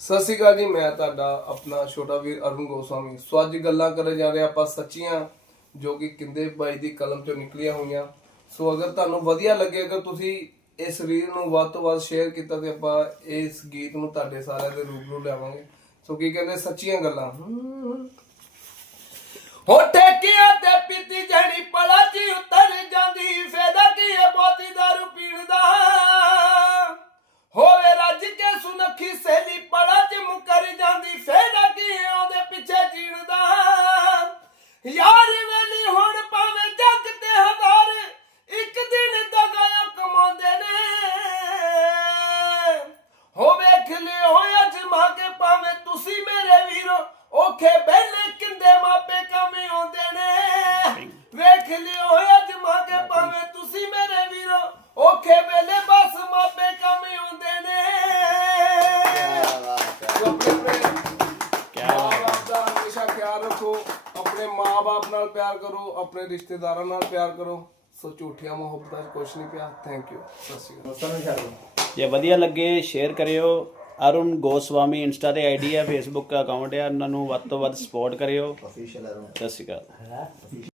ਸਤਿ ਸ਼੍ਰੀ ਅਕਾਲ ਜੀ, ਮੈਂ ਤੁਹਾਡਾ ਆਪਣਾ ਛੋਟਾ ਵੀਰ ਅਰੁਣ ਗੋਸਵਾਮੀ। ਸੋ ਅੱਜ ਗੱਲਾਂ ਕਰਨ ਜਾ ਰਹੇ ਆਪਾਂ ਸੱਚੀਆਂ, ਜੋ ਕਿ ਕਿੰਦੇ ਬਾਈ ਦੀ ਕਲਮ ਚੋਂ ਨਿਕਲੀਆਂ ਹੋਈਆਂ। ਸੋ ਅਗਰ ਤੁਹਾਨੂੰ ਵਧੀਆ ਲੱਗੇ, ਅਗਰ ਤੁਸੀਂ ਇਸ ਰੀਲ ਨੂੰ ਵੱਧ ਤੋਂ ਵੱਧ ਸ਼ੇਅਰ ਕੀਤਾ, ਤੇ ਆਪਾਂ ਇਸ ਗੀਤ ਨੂੰ ਤੁਹਾਡੇ ਸਾਰਿਆਂ ਦੇ ਰੂਬਰੂ ਲਿਆਵਾਂਗੇ। ਸੋ ਕੀ ਕਹਿੰਦੇ, ਸੱਚੀਆਂ ਗੱਲਾਂ? ਹੋ ਠੇਕਿਆਂ ਤੇ ਪੀਤੀ ਜਣੀ, ਪਲਾ ਚ ਉਤਰ ਜਾਂਦੀ, ਫਾਇਦਾ ਕੀ ਹੈ ਬੋਤੀ ਦਾਰੂ ਪੀਣ ਦਾ? ਹੋਵੇ ਰੱਜ ਕੇ ਸੁਨੱਖੀ ਸੇਲੀ ਰੱਖੋ ਆਪਣੇ ਮਾਂ-ਬਾਪ ਨਾਲ ਪਿਆਰ ਕਰੋ ਆਪਣੇ ਰਿਸ਼ਤੇਦਾਰਾਂ ਨਾਲ ਪਿਆਰ ਕਰੋ। ਸੋ ਝੂਠੀਆਂ ਮੁਹੱਬਤਾਂ 'ਚ ਕੁਛ ਨਹੀਂ ਪਿਆ। ਥੈਂਕ ਯੂ ਸਤਿ ਸ਼੍ਰੀ ਅਕਾਲ। ਜੇ ਵਧੀਆ ਲੱਗੇ ਸ਼ੇਅਰ ਕਰਿਓ। ਅਰੁਣ ਗੋਸਵਾਮੀ ਇੰਸਟਾ ਤੇ ਆਈਡੀ ਹੈ ਫੇਸਬੁੱਕ ਅਕਾਊਂਟ ਹੈ ਉਹਨਾਂ ਨੂੰ ਵੱਧ ਤੋਂ ਵੱਧ ਸਪੋਰਟ ਕਰਿਓ। ਅਫੀਸ਼ੀਅਲ ਹੈ ਸਤਿ ਸ਼੍ਰੀ ਅਕਾਲ।